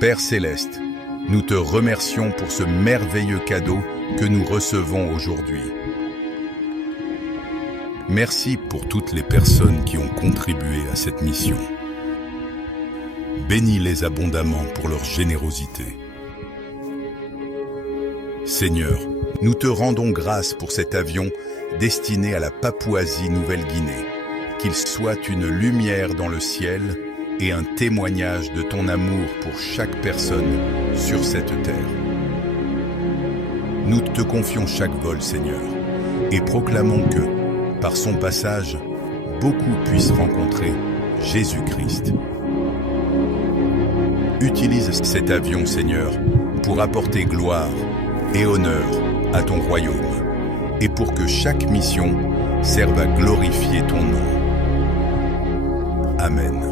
Père céleste, nous te remercions pour ce merveilleux cadeau que nous recevons aujourd'hui. Merci pour toutes les personnes qui ont contribué à cette mission. Bénis-les abondamment pour leur générosité. Seigneur, nous te rendons grâce pour cet avion destiné à la Papouasie Nouvelle-Guinée. Qu'il soit une lumière dans le ciel et un témoignage de ton amour pour chaque personne sur cette terre. Nous te confions chaque vol, Seigneur, et proclamons que, par son passage, beaucoup puissent rencontrer Jésus-Christ. Utilise cet avion, Seigneur, pour apporter gloire et honneur à ton royaume, et pour que chaque mission serve à glorifier ton nom. Amen.